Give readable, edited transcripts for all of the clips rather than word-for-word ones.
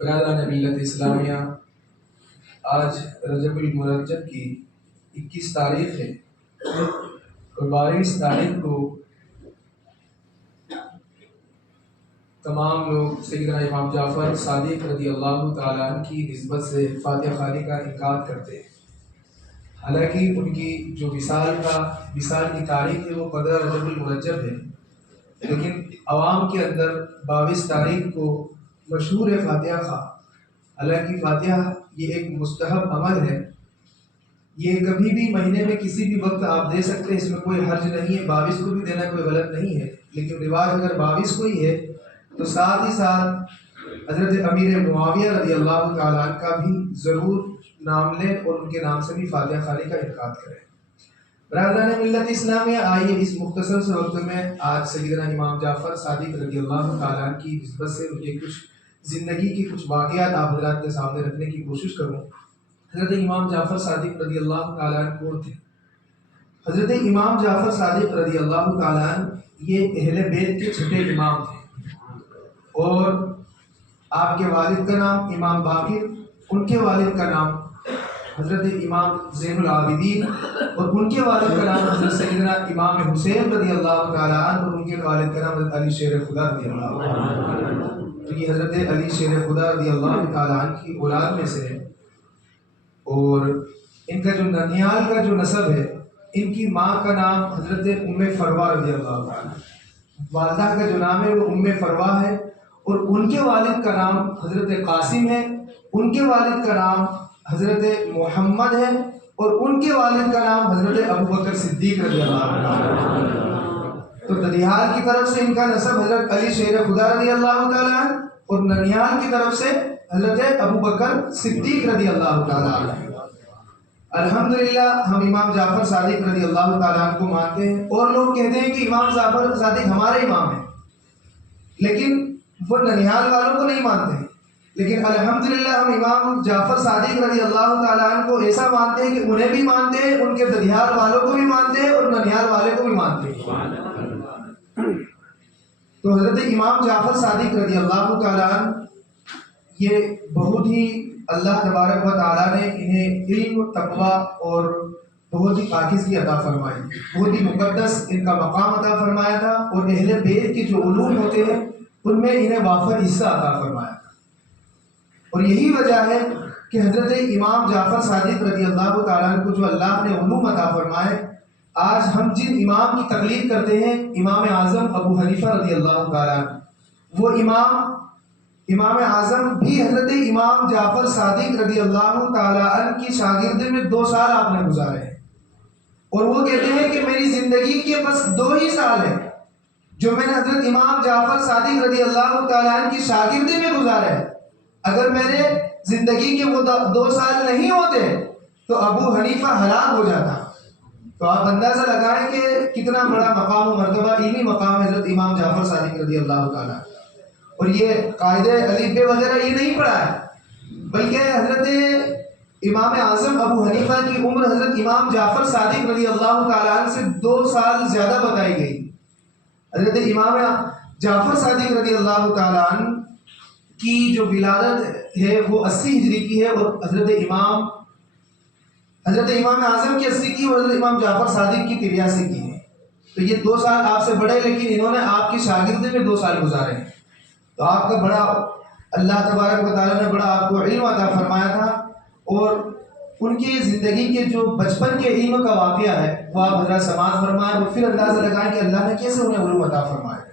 برادران ملت اسلامیہ، آج رجب المرجب کی 21 تاریخ ہے اور 22 تاریخ کو تمام لوگ سیدنا امام جعفر صادق رضی اللہ تعالیٰ عنہ کی نسبت سے فاتحہ خوانی کا انکار کرتے ہیں۔ حالانکہ ان کی جو وصال کی تاریخ ہے وہ 15 رجب المرجب ہے، لیکن عوام کے اندر 22 تاریخ کو مشہور ہے فاتحہ خواہ۔ حالانکہ فاتحہ یہ ایک مستحب عمل ہے، یہ کبھی بھی مہینے میں کسی بھی وقت آپ دے سکتے ہیں، اس میں کوئی حرج نہیں ہے۔ 22 کو بھی دینا کوئی غلط نہیں ہے، لیکن رواج اگر 22 کو ہی ہے تو ساتھ ہی ساتھ حضرت امیر معاویہ رضی اللہ تعالیٰ عنہ کا بھی ضرور نام لیں اور ان کے نام سے بھی فاتحہ خوانی کا انعقاد کریں۔ برادران ملت اسلامیہ، آئیے اس مختصر سے وقت میں آج سیدنا امام جعفر صادق رضی اللہ تعالیٰ عنہ کی نسبت سے ان کے کچھ زندگی کے کچھ واقعات آپ حضرات کے سامنے رکھنے کی کوشش کروں۔ حضرت امام جعفر صادق رضی اللہ تعالیٰ عنہ کون تھے؟ حضرت امام جعفر صادق رضی اللہ تعالیٰ عنہ یہ اہل بیت کے چھٹے امام تھے، اور آپ کے والد کا نام امام باقر، ان کے والد کا نام حضرت امام زین العابدین، اور ان کے والد کا نام حضرت سیدنا امام حسین رضی اللہ تعالیٰ عنہ، اور ان کے والد کا نام حضرت علی شیر خدا رضی اللہ عنہ۔ تو یہ حضرت علی شیر خدا رضی اللہ تعالیٰ عنہ کی اولاد میں سے ہے، اور ان کا جو ننیال کا جو نسب ہے، ان کی ماں کا نام حضرت ام فروا رضی اللہ تعالیٰ عنہ، والدہ کا جو نام ہے وہ ام فروا ہے، اور ان کے والد کا نام حضرت قاسم ہے، ان کے والد کا نام حضرت محمد ہے، اور ان کے والد کا نام حضرت ابو بکر صدیق رضی اللہ عنہ۔ تو ددیال کی طرف سے ان کا نسب حضرت علی شیر خدا رضی اللہ تعالیٰ عنہ، اور ننیال کی طرف سے حضرت ابو بکر صدیق رضی اللہ تعالیٰ عنہ۔ الحمدللہ ہم امام جعفر صادق رضی اللہ تعالیٰ عنہ کو مانتے ہیں، اور لوگ کہتے ہیں کہ امام جعفر صادق ہمارے امام ہیں، لیکن وہ ننیال والوں کو نہیں مانتے۔ لیکن الحمدللہ ہم امام جعفر صادق رضی اللہ تعالیٰ عنہ کو ایسا مانتے ہیں کہ انہیں بھی مانتے ہیں، ان کے ددیال والوں کو بھی مانتے ہیں، اور ننیال والے کو بھی مانتے ہیں۔ تو حضرت امام جعفر صادق رضی اللہ تعالیٰ عنہ یہ بہت ہی اللہ تبارک و تعالیٰ نے انہیں علم، تقویٰ اور بہت ہی پاکیزگی عطا فرمائی، بہت ہی مقدس ان کا مقام عطا فرمایا تھا، اور اہل بیت کے جو علوم ہوتے ہیں ان میں انہیں وافر حصہ عطا فرمایا تھا۔ اور یہی وجہ ہے کہ حضرت امام جعفر صادق رضی اللہ تعالیٰ عنہ کو جو اللہ نے علوم عطا فرمائے، آج ہم جن امام کی تقلید کرتے ہیں، امام اعظم ابو حنیفہ رضی اللہ تعالیٰ عنہ، وہ امام اعظم بھی حضرت امام جعفر صادق رضی اللہ تعالیٰ عنہ کی شاگردی میں 2 سال آپ نے گزارے ہیں، اور وہ کہتے ہیں کہ میری زندگی کے بس 2 ہی سال ہیں جو میں نے حضرت امام جعفر صادق رضی اللہ تعالیٰ عنہ کی شاگردی میں گزارے ہیں۔ اگر میرے زندگی کے وہ 2 سال نہیں ہوتے تو ابو حنیفہ ہلاک ہو جاتا۔ تو آپ اندازہ لگائیں کہ کتنا بڑا مقام و مرتبہ، علمی مقام حضرت امام جعفر صادق رضی اللہ تعالیٰ۔ اور یہ قاعدے الف ب وغیرہ یہ نہیں پڑھا ہے، بلکہ حضرت امام اعظم ابو حنیفہ کی عمر حضرت امام جعفر صادق رضی اللہ تعالیٰ عنہ سے 2 سال زیادہ بتائی گئی۔ حضرت امام جعفر صادق رضی اللہ تعالیٰ عنہ کی جو ولادت ہے وہ 80 ہجری کی ہے، اور حضرت امام اعظم کی 80 کی، اور حضرت امام جعفر صادق کی 83 کی ہے۔ تو یہ 2 سال آپ سے بڑے، لیکن انہوں نے آپ کی شاگردی میں 2 سال گزارے ہیں۔ تو آپ کا بڑا اللہ تبارک و تعالیٰ نے بڑا آپ کو علم عطا فرمایا تھا، اور ان کی زندگی کے جو بچپن کے علم کا واقعہ ہے وہ آپ حضرات سماعت فرمائیں، اور پھر اندازہ لگائیں کہ اللہ نے کیسے انہیں علم عطا فرمایا۔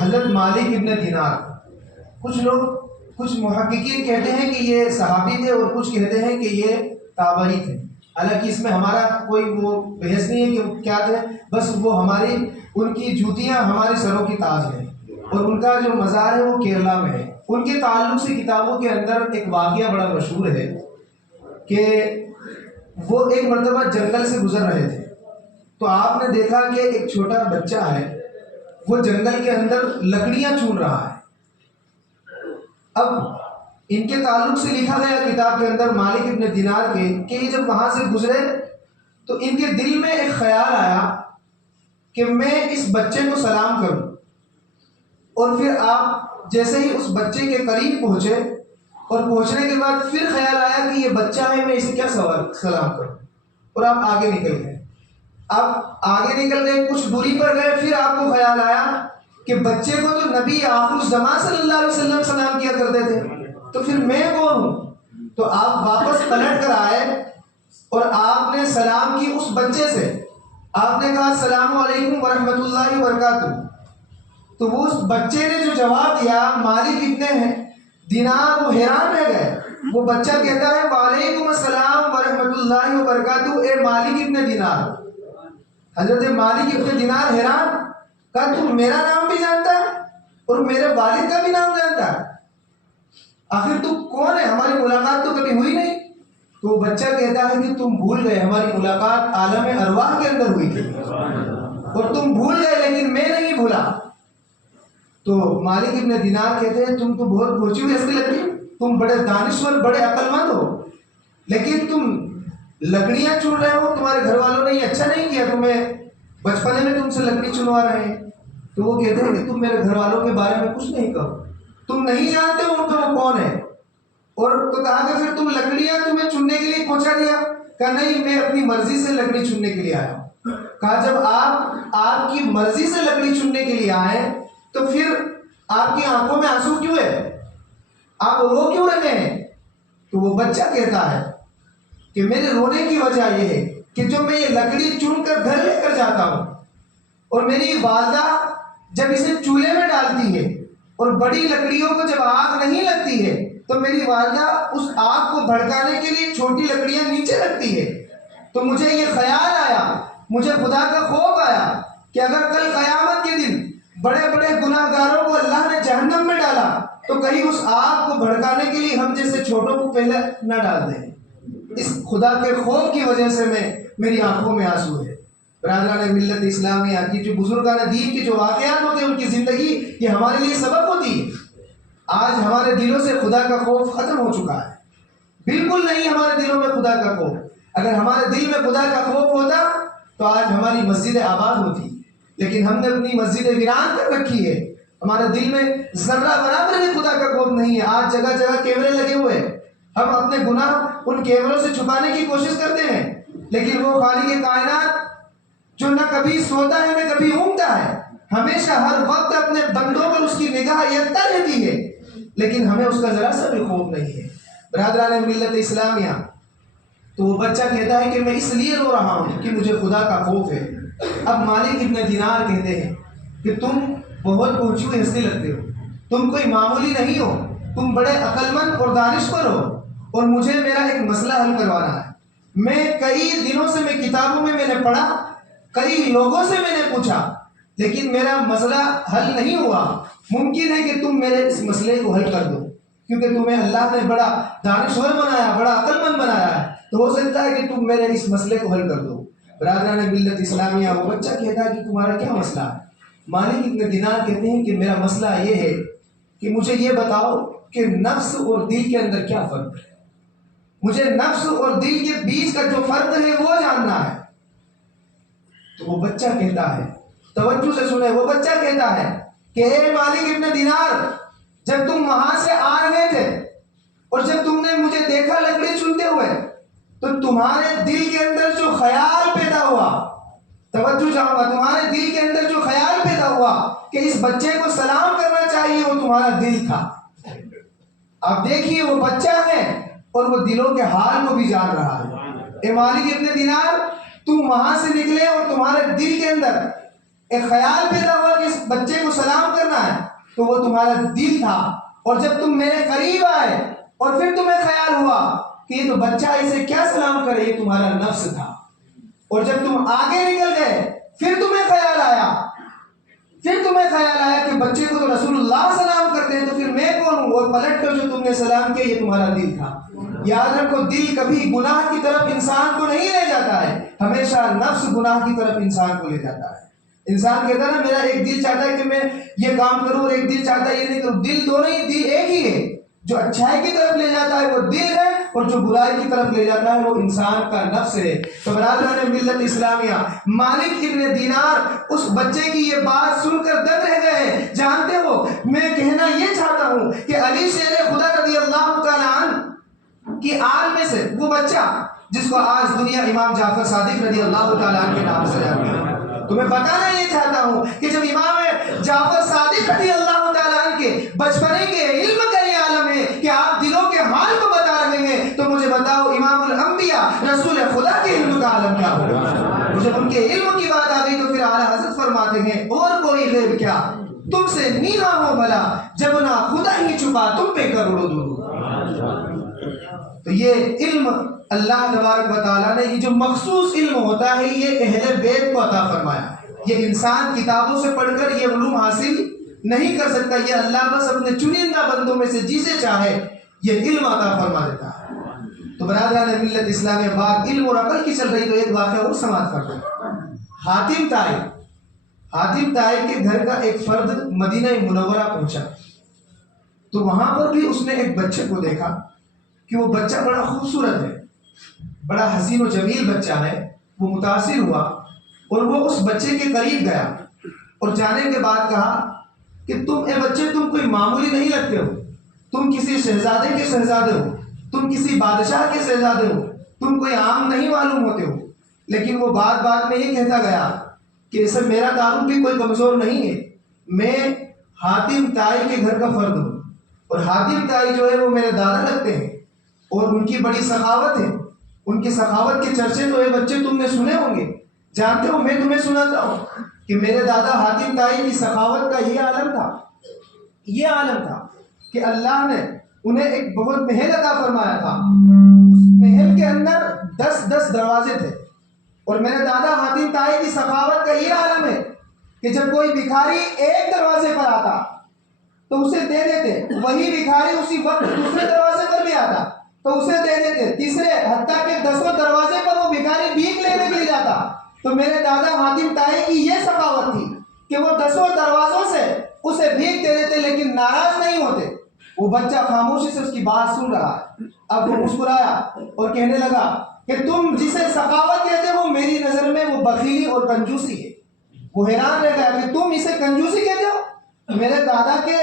حضرت مالک ابن دینار، کچھ محققین کہتے ہیں کہ یہ صحابی تھے، اور کچھ کہتے ہیں کہ یہ تابعی تھے۔ حالانکہ اس میں ہمارا کوئی وہ بحث نہیں ہے کہ کیا تھے، بس وہ ان کی جوتیاں ہمارے سروں کی تاج ہیں، اور ان کا جو مزار ہے وہ کیرلا میں ہے۔ ان کے تعلق سے کتابوں کے اندر ایک واقعہ بڑا مشہور ہے کہ وہ ایک مرتبہ جنگل سے گزر رہے تھے، تو آپ نے دیکھا کہ ایک چھوٹا بچہ ہے وہ جنگل کے اندر لکڑیاں چون رہا ہے۔ اب ان کے تعلق سے لکھا گیا کتاب کے اندر مالک ابن دینار کے کہ یہ جب وہاں سے گزرے تو ان کے دل میں ایک خیال آیا کہ میں اس بچے کو سلام کروں۔ اور پھر آپ جیسے ہی اس بچے کے قریب پہنچے اور پہنچنے کے بعد پھر خیال آیا کہ یہ بچہ ہے، میں اسے کیا سلام کروں، اور آپ آگے نکل گئے. آپ آگے نکل گئے، کچھ دوری پر گئے، پھر آپ کو خیال آیا کہ بچے کو تو نبی آخر الزمان صلی اللہ علیہ وسلم سلام کیا کرتے تھے، تو پھر میں کون ہوں؟ تو آپ واپس پلٹ کر آئے اور آپ نے سلام کی اس بچے سے. آپ نے کہا السلام علیکم ورحمۃ اللہ وبرکاتہ. تو وہ اس بچے نے جو جواب دیا مالک اتنے ہیں دینار، وہ حیران رہ گئے. وہ بچہ کہتا ہے وعلیکم السلام ورحمۃ اللہ وبرکاتہ، اے مالک ابن دینار. حضرت مالک ابن دینار حیران، کہا تم میرا نام بھی جانتا ہے اور میرے والد کا بھی نام جانتا ہے، آخر تو کون ہے؟ ہماری ملاقات تو کبھی ہوئی نہیں. تو وہ بچہ کہتا ہے کہ تم بھول گئے، ہماری ملاقات عالم ارواح کے اندر ہوئی تھی اور تم بھول گئے، لیکن میں نہیں بھولا. تو مالک ابن دینار کہتے ہیں تم تو بہت پہنچی ہوئی ہستی لگتی، تم بڑے دانشور، بڑے عقل مند ہو، لیکن تم لکڑیاں چن رہے ہو، تمہارے گھر والوں نے یہ اچھا نہیں کیا، تمہیں بچپنے میں تم سے لکڑی چنوا رہے ہیں. تو وہ کہتے ہیں کہ تم میرے گھر والوں کے بارے میں کچھ نہیں کہو، تم نہیں جانتے ان کو وہ کون ہے. اور تو کہا کہ پھر تم لکڑیاں تمہیں چننے کے لیے پہنچا دیا؟ کہا نہیں، میں اپنی مرضی سے لکڑی چننے کے لیے آیا ہوں. کہا جب آپ کی مرضی سے لکڑی چننے کے لیے آئے تو پھر آپ کی آنکھوں میں آنسو کیوں ہے؟ آپ رو کیوں رہے ہیں؟ تو وہ بچہ کہتا ہے کہ میرے رونے کی وجہ یہ ہے کہ جو میں یہ لکڑی چن کر گھر لے کر جاتا ہوں اور میری والدہ جب اسے چولہے میں ڈالتی ہے اور بڑی لکڑیوں کو جب آگ نہیں لگتی ہے تو میری والدہ اس آگ کو بھڑکانے کے لیے چھوٹی لکڑیاں نیچے رکھتی ہے. تو مجھے یہ خیال آیا، مجھے خدا کا خوف آیا کہ اگر کل قیامت کے دن بڑے بڑے گناہ گاروں کو اللہ نے جہنم میں ڈالا تو کہیں اس آگ کو بھڑکانے کے لیے ہم جیسے چھوٹوں کو پہلے نہ ڈال دیں. اس خدا کے خوف کی وجہ سے میری آنکھوں میں آنسو ہے. برادران ملت اسلامیہ کی جو بزرگان دین کے جو واقعات ہوتے ہیں ان کی زندگی یہ ہمارے لیے سبق ہوتی ہے. آج ہمارے دلوں سے خدا کا خوف ختم ہو چکا ہے، بالکل نہیں ہمارے دلوں میں خدا کا خوف. اگر ہمارے دل میں خدا کا خوف ہوتا تو آج ہماری مسجد آباد ہوتی، لیکن ہم نے اپنی مسجد ویران کر رکھی ہے. ہمارے دل میں ذرہ برابر بھی خدا کا خوف نہیں ہے. آج جگہ جگہ کیمرے لگے ہوئے ہیں، ہم اپنے گناہ ان کیمروں سے چھپانے کی کوشش کرتے ہیں، لیکن وہ خالق کائنات جو نہ کبھی سوتا ہے نہ کبھی اونگتا ہے، ہمیشہ ہر وقت اپنے بندوں پر اس کی نگاہ یکتا رہتی ہے، لیکن ہمیں اس کا ذرا سا بھی خوف نہیں ہے. برادران ملت اسلامیہ، تو وہ بچہ کہتا ہے کہ میں اس لیے رو رہا ہوں کہ مجھے خدا کا خوف ہے. اب مالک ابن دینار کہتے ہیں کہ تم بہت پہنچی ہوئی ہستی لگتے ہو، تم کوئی معمولی نہیں ہو، تم بڑے عقل مند اور دانشور ہو، اور مجھے میرا ایک مسئلہ حل کروانا ہے. میں کئی دنوں سے کتابوں میں نے پڑھا، کئی لوگوں سے میں نے پوچھا، لیکن میرا مسئلہ حل نہیں ہوا. ممکن ہے کہ تم میرے اس مسئلے کو حل کر دو، کیونکہ تمہیں اللہ نے بڑا دانشور بنایا، بڑا عقل مند بنایا ہے، تو ہو سکتا ہے کہ تم میرے اس مسئلے کو حل کر دو. برادران ملت اسلامیہ، وہ بچہ کہتا ہے کہ تمہارا کیا مسئلہ ہے؟ مالک ابن دینار کہتے ہیں کہ میرا مسئلہ یہ ہے کہ مجھے یہ بتاؤ کہ نفس اور دل کے اندر کیا فرق ہے. مجھے نفس اور دل کے بیچ کا جو فرق ہے وہ جاننا ہے. تو وہ بچہ کہتا ہے، توجہ سے سنیں، وہ بچہ کہتا ہے کہ اے مالک ابن دینار، جب تم وہاں سے آ رہے تھے اور جب تم نے مجھے دیکھا لکڑی چنتے ہوئے تو تمہارے دل کے اندر جو خیال پیدا ہوا، توجہ چاہوں گا، تمہارے دل کے اندر جو خیال پیدا ہوا کہ اس بچے کو سلام کرنا چاہیے، وہ تمہارا دل تھا. آپ دیکھیے وہ بچہ ہے اور وہ دلوں کے حال کو بھی جان رہا ہے. اے مالک ابن دینار، تم وہاں سے نکلے اور تمہارے دل کے اندر ایک خیال پیدا ہوا کہ اس بچے کو سلام کرنا ہے، تو وہ تمہارا دل تھا. اور جب تم میرے قریب آئے اور پھر تمہیں خیال ہوا کہ یہ تو بچہ اسے کیا سلام کرے، یہ تمہارا نفس تھا. اور جب تم آگے نکل گئے پھر تمہیں خیال آیا کہ بچے کو تو رسول اللہ سلام کرتے ہیں، تو پھر میں کون ہوں؟ اور پلٹ کر جو تم نے سلام کیا یہ تمہارا دل تھا. یاد رکھو، دل کبھی گناہ کی طرف انسان کو نہیں لے جاتا ہے، ہمیشہ نفس گناہ کی طرف انسان کو لے جاتا ہے. انسان کہتا ہے نا، میرا ایک دل چاہتا ہے کہ میں یہ کام کروں اور ایک دل چاہتا ہے یہ نہیں کروں. دل دو نہیں، دل ایک ہی ہے. جو اچھائی کی طرف لے جاتا ہے وہ دل ہے، اور جو برائی کی طرف لے جاتا ہے وہ انسان کا نفس ہے۔ تو برادران ملت اسلامیہ، مالک ابن دینار اس بچے کی یہ بات سن کر دنگ رہ گئے۔ جانتے ہو میں کہنا یہ چاہتا ہوں کہ علی شیر خدا رضی اللہ تعالیٰ عنہ کی آل میں سے وہ بچہ جس کو آج دنیا امام جعفر صادق رضی اللہ تعالیٰ عنہ کے نام سے جانتی ہے، تو میں بتانا یہ چاہتا ہوں کہ جب امام جعفر صادق رضی اللہ تعالیٰ عنہ کے بچپنے کے علم کا یہ عالم ہے کہ آپ دلوں کے حال کو بتا رہے ہیں، تو مجھے بتاؤ امام الانبیاء رسول خدا کے علم کا عالم کیا ہوگا؟ جب ان کے علم کی بات آ گئی تو پھر اعلیٰ حضرت فرماتے ہیں اور کوئی غیب کیا تم سے نیما ہو بھلا، جب نہ خدا ہی چھپا تم پہ کروڑوں درود۔ تو یہ علم اللہ تبارک و تعالیٰ نے یہ جو مخصوص علم ہوتا ہے یہ اہل بیت کو عطا فرمایا۔ یہ انسان کتابوں سے پڑھ کر یہ علوم حاصل نہیں کر سکتا، یہ اللہ بس اپنے چنندہ بندوں میں سے جسے چاہے یہ علم عطا فرما دیتا ہے۔ تو برادران ملت اسلامیہ، بات علم اور عقل کی چل رہی تو ایک واقعہ اور سماعت کرتے ہیں۔ حاتم طائب کے گھر کا ایک فرد مدینہ منورہ پہنچا، تو وہاں پر بھی اس نے ایک بچے کو دیکھا کہ وہ بچہ بڑا خوبصورت ہے، بڑا حسین و جمیل بچہ ہے۔ وہ متاثر ہوا اور وہ اس بچے کے قریب گیا اور جانے کے بعد کہا کہ تم اے بچے تم کوئی معمولی نہیں لگتے ہو، تم کسی شہزادے کے شہزادے ہو، تم کسی بادشاہ کے شہزادے ہو، تم کوئی عام نہیں معلوم ہوتے ہو۔ لیکن وہ بات بات میں یہ کہتا گیا کہ سر میرا تعارف بھی کوئی کمزور نہیں ہے، میں حاتم طائی کے گھر کا فرد ہوں، اور حاتم طائی جو ہے وہ میرے دادا لگتے ہیں اور ان کی بڑی سخاوت ہے، ان کی سخاوت کے چرچے تو یہ بچے تم نے سنے ہوں گے۔ جانتے ہو میں تمہیں سناتا ہوں کہ میرے دادا حاتم طائی کی سخاوت کا یہ عالم تھا کہ اللہ نے انہیں ایک بہت محل عطا فرمایا تھا، اس محل کے اندر 10 دروازے تھے، اور میرے دادا حاتم طائی کی سخاوت کا یہ عالم ہے کہ جب کوئی بھکاری ایک دروازے پر آتا تو اسے دے دیتے، وہی بھکاری اسی وقت دوسرے دروازے پر بھی آتا تو اسے دے دیتے، تیسرے حتیٰ کہ 10 دروازے پر وہ بھکاری بھیک لینے کے لیے جاتا تو میرے دادا حاتم طائی کی یہ سخاوت تھی کہ وہ 10 دروازوں سے اسے بھیک دے دیتے لیکن ناراض نہیں ہوتے۔ وہ بچہ خاموشی سے اس کی بات سن رہا ہے، اب وہ مسکرایا اور کہنے لگا کہ تم جسے سخاوت کہتے ہو میری نظر میں وہ بخیلی اور کنجوسی ہے۔ وہ حیران رہ گیا کہ تم اسے کنجوسی کہتے ہو، میرے دادا کے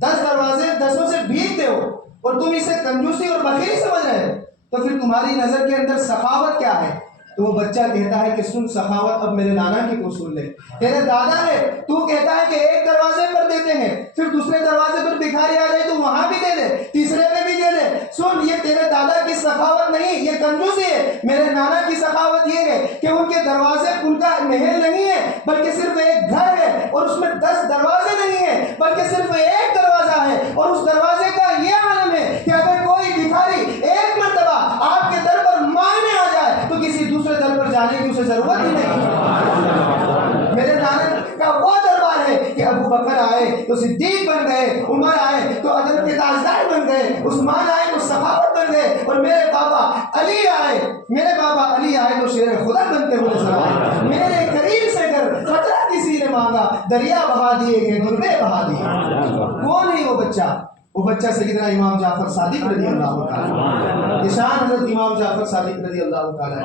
10 دروازے 10 سے بھیگتے ہو اور تم اسے کنجوسی اور بخیلی سمجھ رہے ہو، تو پھر تمہاری نظر کے اندر سخاوت کیا ہے؟ تو وہ بچہ کہتا ہے کہ سن سخاوت اب میرے نانا کی کو سن لے، تیرے دادا ہے، تو کہتا ہے کہ ایک دروازے پر دیتے ہیں، پھر دوسرے دروازے پر بھکاری آ جائے تو وہاں بھی دے دے، تیسرے میں بھی دے دے۔ سن یہ تیرے دادا کی سخاوت نہیں، یہ کنجوسی ہے۔ میرے نانا کی سخاوت یہ ہے کہ ان کے دروازے ان کا محل نہیں ہے بلکہ صرف ایک گھر ہے، اور اس میں 10 دروازے نہیں ہیں بلکہ صرف ایک دروازہ ہے، اور اس دروازے کا یہ عالم ہے کہ اگر کوئی بھکاری ایک مرتبہ آپ کے در پر مانگنے آ جائے تو کسی دوسرے در پر جانے کی اسے ضرورت ہی نہیں۔ میرے نانا کا وہ دربار ہے کہ ابو بکر آئے تو صدیق بن گئے، عمر آئے تو عدل کے تاجدار بن گئے، عثمان آئے تو سخاوت بن گئے، اور میرے بابا علی آئے تو شیر خدا بنتے ہوئے نظر آئے۔ میرے قریب سے گر خطرہ کسی نے مانگا، دریا بہا دیے کہ گربے بہا دیے۔ کون ہے وہ بچہ سیدنا امام جعفر صادق رضی اللہ تعالیٰ، نشان حضرت امام جعفر صادق رضی اللہ تعالیٰ۔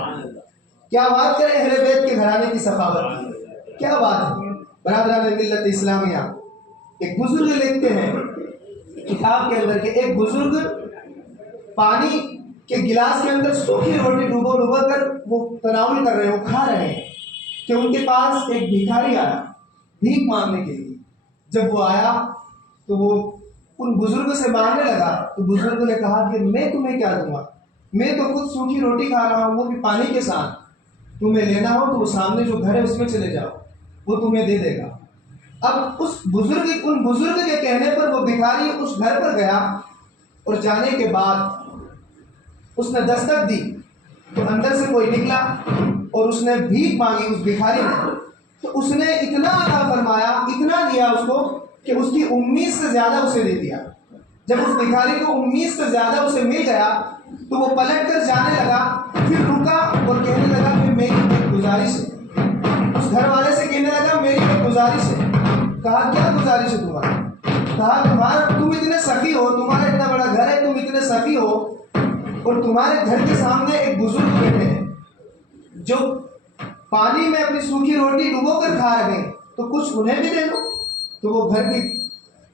کیا بات کریں اہل بیت کے گھرانے کی سخاوت کی، کیا بات ہے برادران ملت اسلامیہ۔ ایک بزرگ لکھتے ہیں کتاب کے اندر کہ ایک بزرگ پانی کے گلاس کے اندر سوکھی روٹی ڈبو کر وہ تناول کر رہے ہیں، وہ کھا رہے ہیں کہ ان کے پاس ایک بھکاری آیا بھیک مانگنے کے لیے۔ جب وہ آیا تو وہ ان بزرگ سے مانگنے لگا تو بزرگ نے کہا کہ میں تمہیں کیا دوں گا، میں تو خود سوکھی روٹی کھا رہا ہوں وہ بھی پانی کے ساتھ، تمہیں لینا ہو تو وہ سامنے جو گھر ہے اس میں چلے جاؤ، وہ تمہیں دے دے گا۔ اب ان بزرگ کے کہنے پر وہ بھکاری اس گھر پر گیا، اور جانے کے بعد اس نے دستک دی تو اندر سے کوئی نکلا اور اس نے بھیک مانگی اس بھکاری نے، تو اس نے اتنا عطا فرمایا، اتنا دیا اس کو کہ اس کی امید سے زیادہ اسے دے دیا۔ جب اس بھکاری کو امید سے زیادہ اسے مل گیا تو وہ پلٹ کر جانے لگا، پھر رکا اور کہنے لگا کہ میری ایک گزارش ہے، اس گھر والے سے کہنے لگا میری ایک گزارش ہے۔ کہا کیا گزارش ہے تمہاری؟ کہا تم اتنے سخی ہو، تمہارا اتنا بڑا گھر ہے، تم اتنے سخی ہو، اور تمہارے گھر کے سامنے ایک بزرگ بیٹھے ہیں جو پانی میں اپنی سوکھی روٹی ڈبو کر کھا رہے ہیں، تو کچھ انہیں بھی دے دو۔ تو وہ گھر کے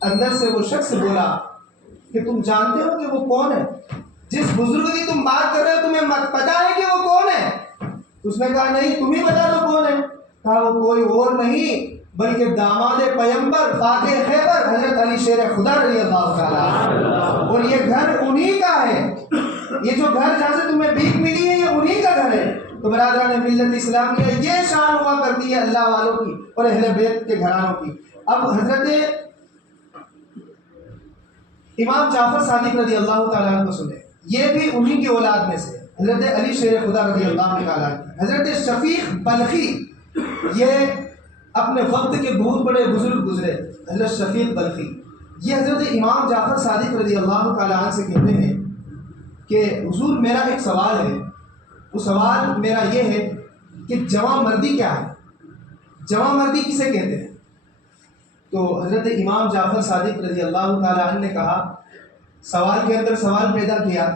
اندر سے وہ شخص بولا کہ تم جانتے ہو کہ وہ کون ہے؟ جس بزرگ کی تم بات کر رہے ہو تمہیں پتا ہے کہ وہ کون ہے؟ اس نے کہا نہیں، تم ہی بتا دو کون ہے۔ کہا وہ کوئی اور نہیں بلکہ داماد پیمبر فاتح خیبر حضرت علی شیر خدا رضی اللہ تعالیٰ، اور یہ گھر انہی کا ہے، یہ جو گھر جہاں سے تمہیں بھیک ملی ہے یہ انہی کا گھر ہے۔ تو برادران ملت اسلامیہ یہ شان ہوا کرتی ہے اللہ والوں کی اور اہل بیت کے گھرانوں کی۔ اب حضرت امام جعفر صادق رضی اللہ تعالیٰ عنہ کو سنیں، یہ بھی انہی کی اولاد میں سے حضرت علی شیر خدا رضی اللہ تعالیٰ عنہ۔ حضرت شفیق بلخی یہ اپنے وقت کے بہت بڑے بزرگ گزرے، حضرت شفیق بلخی یہ حضرت امام جعفر صادق رضی اللہ تعالیٰ عنہ سے کہتے ہیں کہ حضور میرا ایک سوال ہے، وہ سوال میرا یہ ہے کہ جواں مردی کیا ہے؟ جواں مردی کسے کہتے ہیں؟ تو حضرت امام جعفر صادق رضی اللہ تعالیٰ عنہ نے کہا، سوال کے اندر سوال پیدا کیا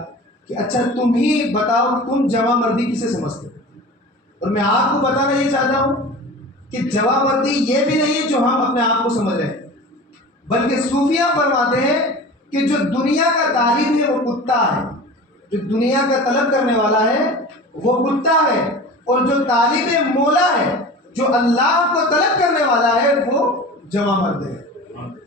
کہ اچھا تم ہی بتاؤ کہ تم جواں مردی کسے سمجھتے ہو؟ اور میں آپ کو بتانا یہ چاہتا ہوں کہ جواں مردی یہ بھی نہیں ہے جو ہم اپنے آپ کو سمجھ رہے ہیں، بلکہ صوفیہ فرماتے ہیں کہ جو دنیا کا طالب ہے وہ کتا ہے، جو دنیا کا طلب کرنے والا ہے وہ کتا ہے، اور جو طالب مولا ہے، جو اللہ کو طلب کرنے والا ہے وہ جواں مرد ہے۔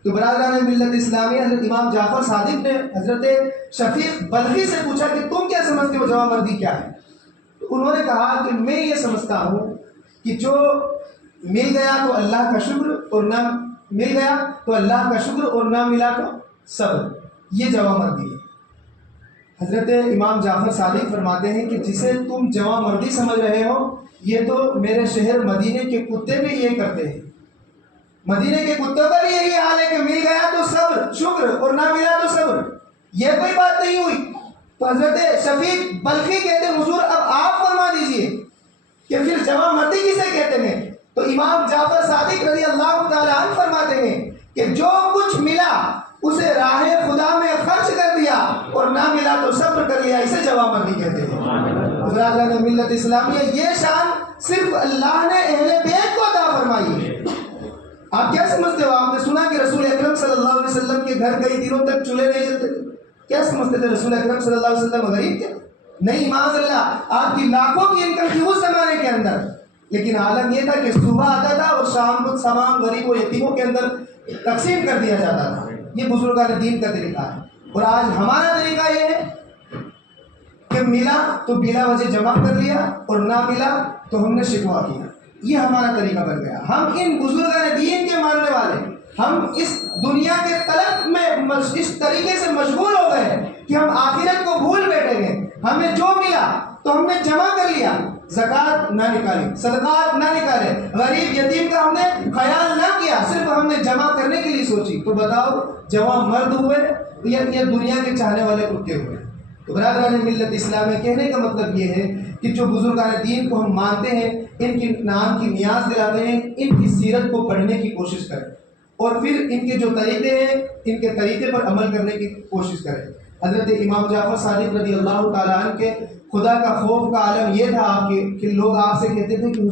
تو برادران ملت اسلامی حضرت امام جعفر صادق نے حضرت شفیق بلخی سے پوچھا کہ تم کیا سمجھتے ہو جواں مردی کیا ہے؟ تو انہوں نے کہا کہ میں یہ سمجھتا ہوں کہ جو مل گیا تو اللہ کا شکر، اور نہ مل گیا تو اللہ کا شکر، اور نہ ملا تو صبر، یہ جواں مردی ہے۔ حضرت امام جعفر صادق فرماتے ہیں کہ جسے تم جواں مردی سمجھ رہے ہو یہ تو میرے شہر مدینے کے کتے بھی یہ کرتے ہیں، مدینے کے کتوں کا بھی یہی حال ہے کہ مل گیا تو صبر شکر، اور نہ ملا تو صبر، یہ کوئی بات نہیں ہوئی۔ تو حضرت شفیق بلخی کہتے ہیں حضور اب آپ فرما دیجئے کہ پھر جواں مردی کسے کہتے ہیں؟ تو امام جعفر صادق رضی اللہ تعالیٰ عنہ فرماتے ہیں کہ جو کچھ ملا اسے راہ خدا میں خرچ کر دیا، اور نہ ملا تو صبر کر لیا، اسے جواں مردی کہتے ہیں۔ حضرات ملت اسلامیہ یہ شان صرف اللہ نے اہل بیت کو عطا فرمائی ہے۔ آپ کیا سمجھتے ہو؟ آپ نے سنا کہ رسول اکرم صلی اللہ علیہ وسلم کے گھر کئی دنوں تک چولہے نہیں جلتے تھے، کیا سمجھتے تھے رسول اکرم صلی اللہ علیہ وسلم غریب تھے؟ نہیں، معاذ اللہ، آپ کی لاکھوں کی انکم تھی اس زمانے کے اندر، لیکن عالم یہ تھا کہ صبح آتا تھا اور شام کو تمام غریب و یتیموں کے اندر تقسیم کر دیا جاتا تھا۔ یہ بزرگان دین کا طریقہ ہے، اور آج ہمارا طریقہ یہ ہے کہ ملا تو بلا وجہ جمع کر لیا، اور نہ ملا تو ہم نے شکوہ کیا۔ یہ ہمارا طریقہ بن گیا۔ ہم ان بزرگان دین کے ماننے والے، ہم اس دنیا کے طلب میں اس طریقے سے مشغول ہو گئے کہ ہم آخرت کو بھول بیٹھے گئے۔ ہمیں جو ملا تو ہم نے جمع کر لیا، زکوٰۃ نہ نکالی، صدقات نہ نکالے، غریب یتیم کا ہم نے خیال نہ کیا، صرف ہم نے جمع کرنے کے لیے سوچی۔ تو بتاؤ جواں مرد ہوئے یا دنیا کے چاہنے والے کتے ہوئے؟ تو برادران ملت اسلام میں کہنے کا مطلب یہ ہے کہ جو بزرگان دین کو ہم مانتے ہیں، ان کے نام کی نیاز دلاتے ہیں، ان کی سیرت کو پڑھنے کی کوشش کریں، اور پھر ان کے جو طریقے ہیں ان کے طریقے پر عمل کرنے کی کوشش کریں۔ حضرت امام جعفر صادق رضی اللہ تعالیٰ عنہ کے خدا کا خوف کا عالم یہ تھا آپ کے کہ لوگ آپ سے کہتے تھے کہ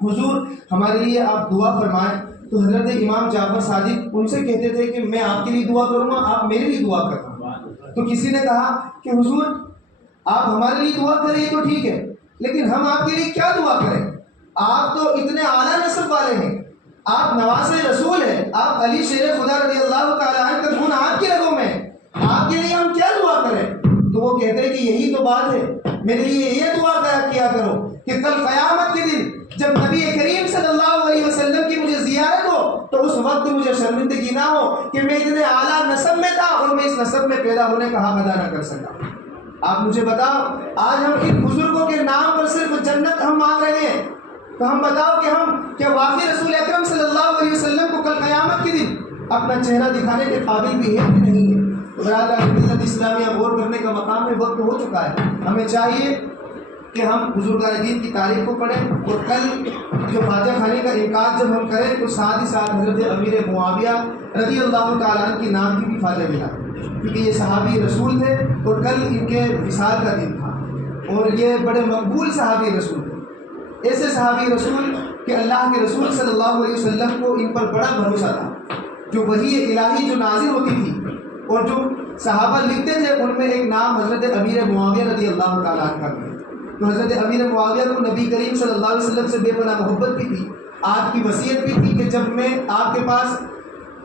حضور ہمارے لیے آپ دعا فرمائیں، تو حضرت امام جعفر صادق ان سے کہتے تھے کہ میں آپ کے لیے دعا کروں گا، آپ میرے لیے دعا کرنا۔ تو کسی نے کہا کہ حضور آپ ہمارے لیے دعا کریں تو ٹھیک ہے، لیکن ہم آپ کے لیے کیا دعا کریں؟ آپ تو اتنے اعلیٰ نسب والے ہیں، آپ نواز رسول ہیں، آپ علی شیر خدا رضی اللہ تعالیٰ عنہ کا خون آپ کی رگوں میں، آپ کے لیے ہم کیا دعا کریں؟ تو وہ کہتے ہیں کہ یہی تو بات ہے، میرے لیے یہ دعا کیا کرو کہ کل قیامت کے دن جب نبی کریم صلی اللہ علیہ وسلم کی مجھے زیارت ہو تو اس وقت مجھے شرمندگی نہ ہو کہ میں اتنے اعلیٰ نسب میں تھا اور میں اس نسب میں پیدا ہونے کا حق ادا نہ کر سکا۔ آپ مجھے بتاؤ، آج ہم ان بزرگوں کے نام پر صرف جنت ہم مانگ رہے ہیں، تو ہم بتاؤ کہ ہم کیا واقعی رسول اکرم صلی اللہ علیہ وسلم کو کل قیامت کے دن اپنا چہرہ دکھانے کے قابل بھی ہے کہ نہیں ہے؟ برادر ملت اسلامیہ غور کرنے کا مقام میں وقت ہو چکا ہے۔ ہمیں چاہیے کہ ہم بزرگان دین کی تاریخ کو پڑھیں، اور کل جو فاتحہ خوانی کا انعقاد جب ہم کریں تو ساتھ ہی ساتھ حضرت امیر معاویہ رضی اللہ تعالیٰ عنہ کے نام کی بھی فاتحہ ملا، کیونکہ یہ صحابی رسول تھے اور کل ان کے وصال کا دن تھا، اور یہ بڑے مقبول صحابی رسول تھے، ایسے صحابی رسول کہ اللہ کے رسول صلی اللہ علیہ وسلم کو ان پر بڑا بھروسہ تھا، جو وحی الہی جو نازل ہوتی تھی اور جو صحابہ لکھتے تھے ان میں ایک نام حضرت امیر معاویہ رضی اللہ تعالیٰ عنہ کا بھی۔ تو حضرت امیر معاویہ کو نبی کریم صلی اللہ علیہ وسلم سے بے پناہ محبت بھی تھی، آپ کی وصیت بھی تھی کہ جب میں آپ کے پاس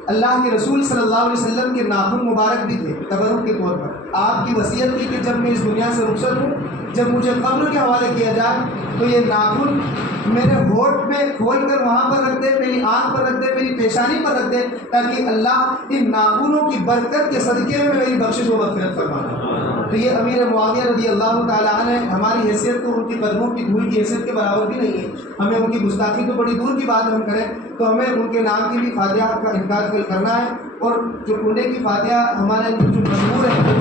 اللہ کے رسول صلی اللہ علیہ وسلم کے ناخن مبارک بھی تھے تبرک کے طور پر، آپ کی وصیت تھی کہ جب میں اس دنیا سے رخصت ہوں، جب مجھے قبر کے حوالے کیا جائے تو یہ ناخن میرے ہونٹ میں کھول کر وہاں پر رکھ دے، میری آنکھ پر رکھ دے، میری پیشانی پر رکھ دے، تاکہ اللہ ان ناخنوں کی برکت کے صدقے میں میری بخشش و مغفرت فرمائے۔ تو یہ امیر معاویہ رضی اللہ تعالیٰ عنہ ہماری حیثیت تو ان کی قدموں کی دھول کی حیثیت کے برابر بھی نہیں ہے، ہمیں ان کی گستاخی تو بڑی دور کی بات ہم کریں، تو ہمیں ان کے نام کی بھی فاتحہ کا انعقاد کرنا ہے۔ اور جو کنڈے کی فاتحہ ہمارے اندر جو مشہور ہے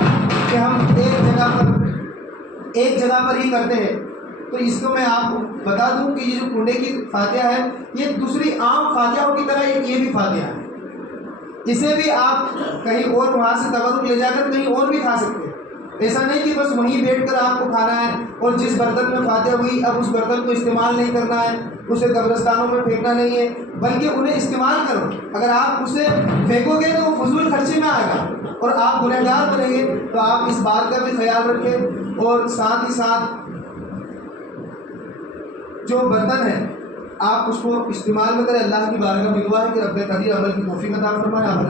کہ ہم ایک جگہ پر ہی کرتے ہیں، تو اس کو میں آپ کو بتا دوں کہ یہ جو کنڈے کی فاتحہ ہے یہ دوسری عام فاتحوں کی طرح یہ بھی فاتحہ ہے، اسے بھی آپ کہیں اور وہاں سے تبرک لے جا کر کہیں اور بھی کھا سکتے ہیں، ایسا نہیں کہ بس وہیں بیٹھ کر آپ کو کھانا ہے اور جس برتن میں فاتحہ ہوئی اب اس برتن کو استعمال نہیں کرنا ہے، اسے قبرستانوں میں پھینکنا نہیں ہے، بلکہ انہیں استعمال کرو۔ اگر آپ اسے پھینکو گے تو وہ فضول خرچی میں آئے گا اور آپ گنہگار بنیں گے، تو آپ اس بات کا بھی خیال رکھیں، اور ساتھ ہی ساتھ جو برتن ہے آپ اس کو استعمال میں کریں۔ اللہ کی بارگاہ میں دعا ہے کہ رب قدیر عمل کی توفیق عطا فرمائے۔